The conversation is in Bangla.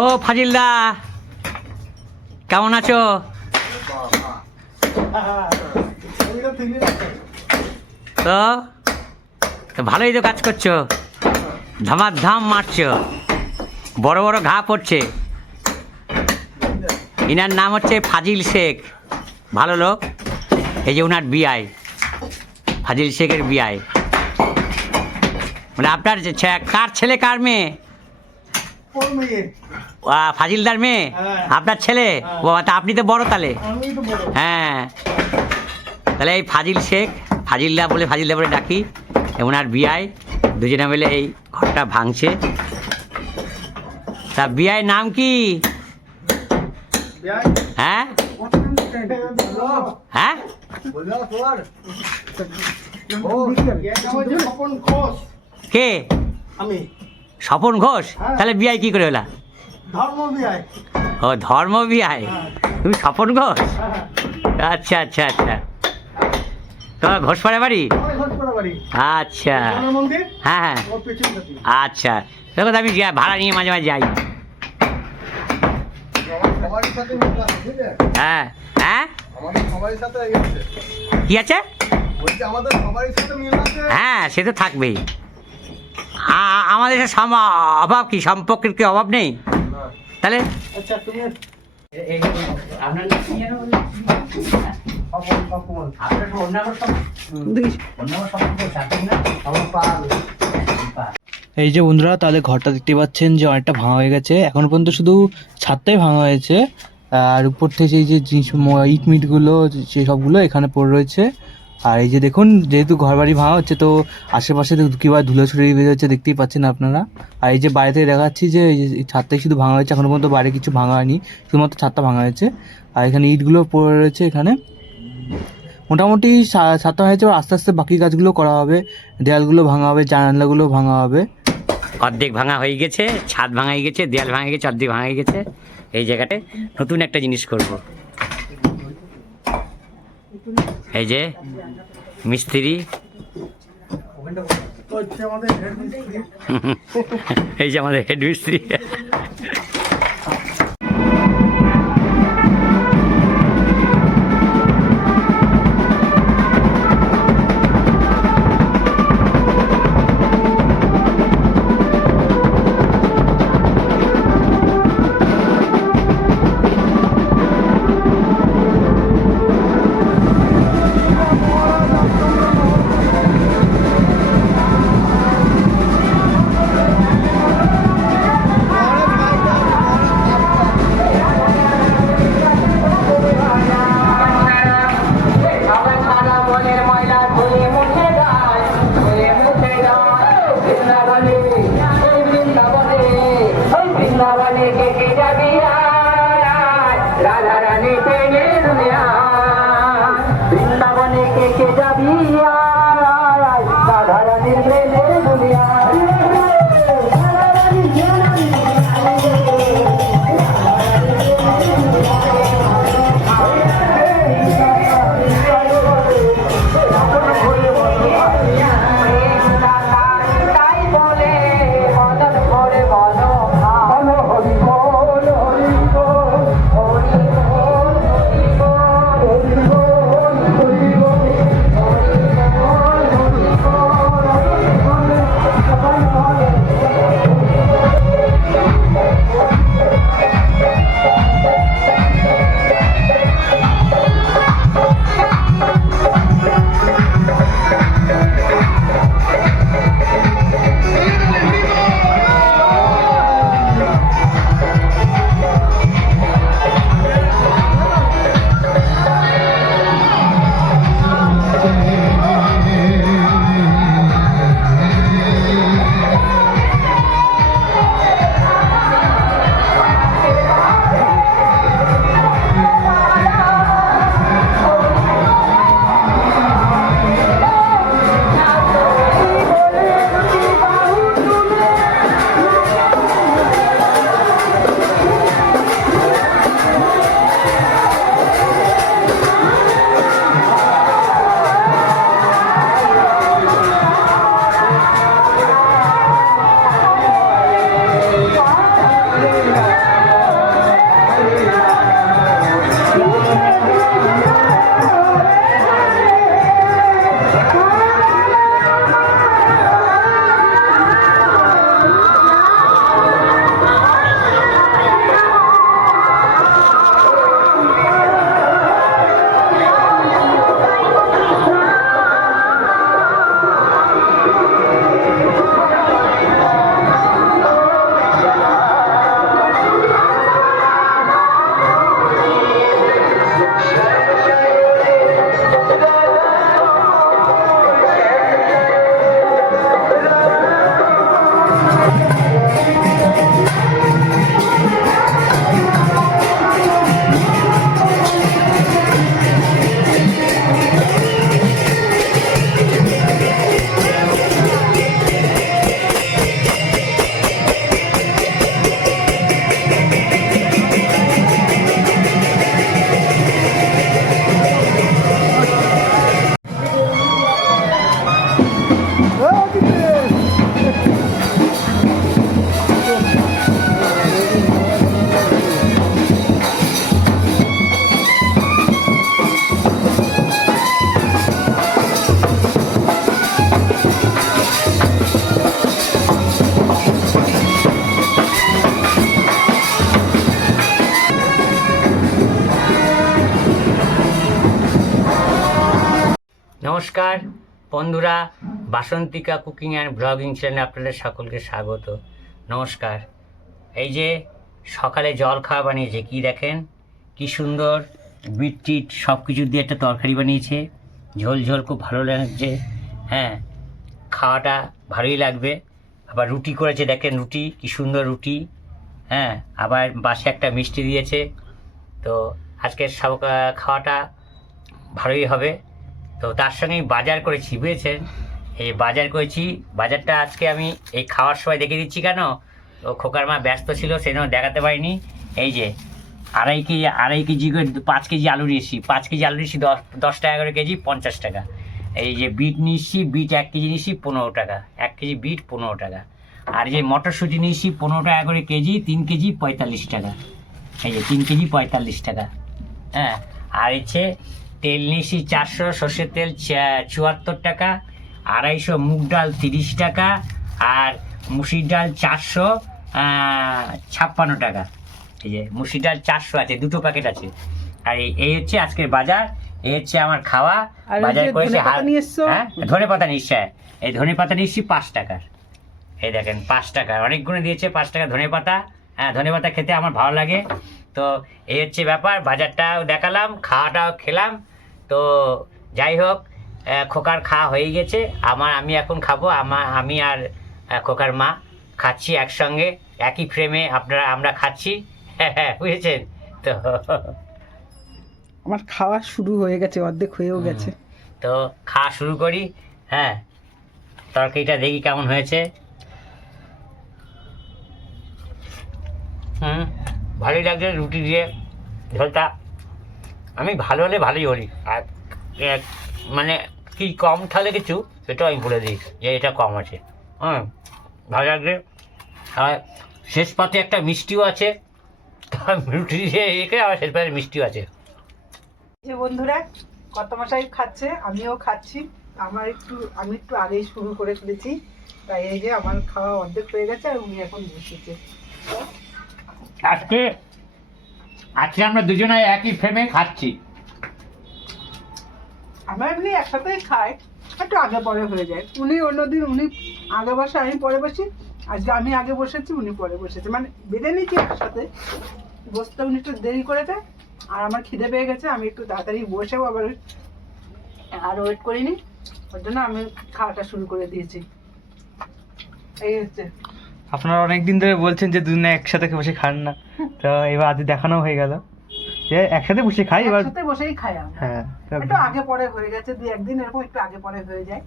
ও ফাজিলদা, কেমন আছো? তো ভালোই তো কাজ করছো, ধামাধাম মারছো, বড় বড় ঘা পড়ছে। ইনার নাম হচ্ছে ফাজিল শেখ, ভালো লোক। এই যে ওনার বিআই, ফাজিল শেখের বিআই। মানে আপনার কার ছেলে কার মেয়ে? ফাজিলদার মেয়ে আপনার ছেলে? ও তা আপনি তো বড় তাহলে। হ্যাঁ, তাহলে এই ফাজিল শেখ, ফাজিলদা বলে ডাকি, ওনার বিআই, দুজনে মিলে এই ঘরটা ভাঙছে। তা বিআই নাম কি? হ্যাঁ হ্যাঁ, কে? আমি স্বপন ঘোষ। তাহলে বিআই কি করে হলা? ধর্ম বিআই। ও ধর্ম বিআই, তুমি স্বপন ঘোষ। আচ্ছা আচ্ছা আচ্ছা, তোমার ঘোষপাড়া বাড়ি? আচ্ছা হ্যাঁ হ্যাঁ, আচ্ছা। দেখো আমি ভাড়া নিয়ে মাঝে মাঝে যাই। হ্যাঁ হ্যাঁ, কি আছে? হ্যাঁ, সে তো থাকবেই। আমাদের অভাব কি, সম্পর্কের কি অভাব নেই? তাহলে এই যে বন্ধুরা, তাহলে ঘরটা দেখতে পাচ্ছেন যে অনেকটা ভাঙা হয়ে গেছে। এখন পর্যন্ত শুধু ছাদটাই ভাঙা হয়েছে, আর উপর থেকে এই যে জিনিস ইট মিটগুলো সবগুলো এখানে পড়ে রয়েছে। আর এই যে দেখুন, যেহেতু ঘর বাড়ি ভাঙা হচ্ছে, তো আশেপাশে কীভাবে ধুলো ছড়িয়ে বেরিয়ে হচ্ছে দেখতেই পাচ্ছেন আপনারা। আর এই যে বাইরে থেকে দেখাচ্ছি যে এই ছাদটাই শুধু ভাঙা হয়েছে, এখনো পর্যন্ত বাইরে কিছু ভাঙা হয়নি, শুধুমাত্র ছাদটা ভাঙা হয়েছে। আর এখানে ইটগুলো পড়ে রয়েছে। এখানে মোটামুটি ছাদটা হয়েছে, আস্তে আস্তে বাকি কাজগুলো করা হবে, দেয়ালগুলো ভাঙা হবে, জানালাগুলো ভাঙা হবে। অর্ধেক ভাঙা হয়ে গেছে, ছাদ ভাঙা হয়ে গেছে, দেয়াল ভাঙা গেছে, অর্ধেক ভাঙা হয়ে গেছে। এই জায়গাটায় নতুন একটা জিনিস করব। এই যে মিস্ত্রি, এই যে আমাদের হেড মিস্ত্রি। নমস্কার বন্ধুরা, বাসন্তিকা কুকিং অ্যান্ড ব্লগিং চ্যানেলে আপনাদের সকলকে স্বাগত। নমস্কার। এই যে সকালে জল খাওয়া বানিয়েছে, কি দেখেন কি সুন্দর, বিট টিট সব কিছু দিয়ে একটা তরকারি বানিয়েছে, ঝোল ঝোল, খুব ভালো লাগছে। হ্যাঁ, খাওয়াটা ভালোই লাগবে। আবার রুটি করেছে, দেখেন রুটি কি সুন্দর রুটি। হ্যাঁ, আবার বাসে একটা মিষ্টি দিয়েছে। তো আজকের সব খাওয়াটা ভালোই হবে। তো তার সঙ্গে বাজার করেছি, বুঝেছেন, এই বাজার করেছি। বাজারটা আজকে আমি এই খাওয়ার সময় দেখে দিচ্ছি, কেন তো খোকার মা ব্যস্ত ছিল সেজন্য দেখাতে পারিনি। এই যে আড়াই কেজি করে 5 কেজি আলু নিয়েছি, 5 কেজি আলু নিয়েছি 10 টাকা করে কেজি, 50 টাকা। এই যে বিট নিয়েছি, বিট 1 কেজি নিয়েছি 15 টাকা, 1 কেজি বিট 15 টাকা। আর যে মটরশুঁটি নিয়েছি 15 টাকা করে কেজি, 3 কেজি 45 টাকা। এই যে 3 কেজি 45 টাকা। হ্যাঁ, আর হচ্ছে তেল নিয়েছি 400, সর্ষের তেল 74 টাকা, 250 মুগ ডাল 30 টাকা, আর মুসুর ডাল 456 টাকা। এই যে মুসুর ডাল 400 আছে, 2টো প্যাকেট আছে। আর এই হচ্ছে আজকের বাজার, এই হচ্ছে আমার খাওয়া। বাজার করেছি। হ্যাঁ, ধনে পাতা নিশ্চয়, এই ধনে পাতা নিচ্ছি 5 টাকার। এই দেখেন 5 টাকার অনেকগুলো দিয়েছে, 5 টাকা ধনে পাতা। হ্যাঁ, ধনে পাতা খেতে আমার ভালো লাগে। তো এই হচ্ছে ব্যাপার, বাজারটাও দেখালাম, খাওয়াটাও খেলাম। তো যাই হোক, খোকার খাওয়া হয়ে গেছে, আমি এখন খাবো। আমি আর খোকার মা খাচ্ছি একসঙ্গে, একই ফ্রেমে আমরা খাচ্ছি। হ্যাঁ, বুঝেছেন তো। আমার খাওয়া শুরু হয়ে গেছে, অর্ধেক হয়েও গেছে। তো খাওয়া শুরু করি। হ্যাঁ, তরকারিটা দেখি কেমন হয়েছে। ভালোই লাগছে রুটি দিয়ে ঝোলটা। আমি ভালো হলে ভালোই বলি, আর মানে কি কম থাকলে কিছু সেটাও আমি বলে দিই যে এটা কম আছে। ভালো লাগছে। আর শেষ পাতে একটা মিষ্টিও আছে, রুটি দিয়ে রেখে আবার শেষ পাতে মিষ্টিও আছে। যে বন্ধুরা, কত মশাই খাচ্ছে, আমিও খাচ্ছি। আমি একটু আগেই শুরু করে ফেলেছি, তাই এই যে আমার খাওয়া অর্ধেক হয়ে গেছে, আর উনি এখন বসেছে। আজকে আমরা দুজনে একই ফ্রেমে খাচ্ছি। আমরা এমনি একসাথেই খাই, একটু আগে পরে হয়ে যায়। উনি অন্যদিন উনি আগে বসে, আমি পরে বসি। আজকে আমি আগে বসেছি, উনি পরে বসেছে, মানে বেঁধে নিচ্ছি একসাথে। বসতে উনি একটু দেরি করেছে, আর আমার খিদে পেয়ে গেছে, আমি একটু তাড়াতাড়ি বসেও আবার আর ওয়েট করিনি, ওর জন্য আমি খাওয়াটা শুরু করে দিয়েছি। এই হচ্ছে। আপনারা অনেকদিন ধরে বলছেন যে দুজনে একসাথে বসে খান না, তো এবার আজ দেখানো হয়ে গেল যে একসাথে বসে খাই। এবার একসাথে বসেই খাই আমরা। হ্যাঁ, একটু আগে পরে হয়ে গেছে, 2-1 দিন এরকম একটু আগে পরে হয়ে যায়।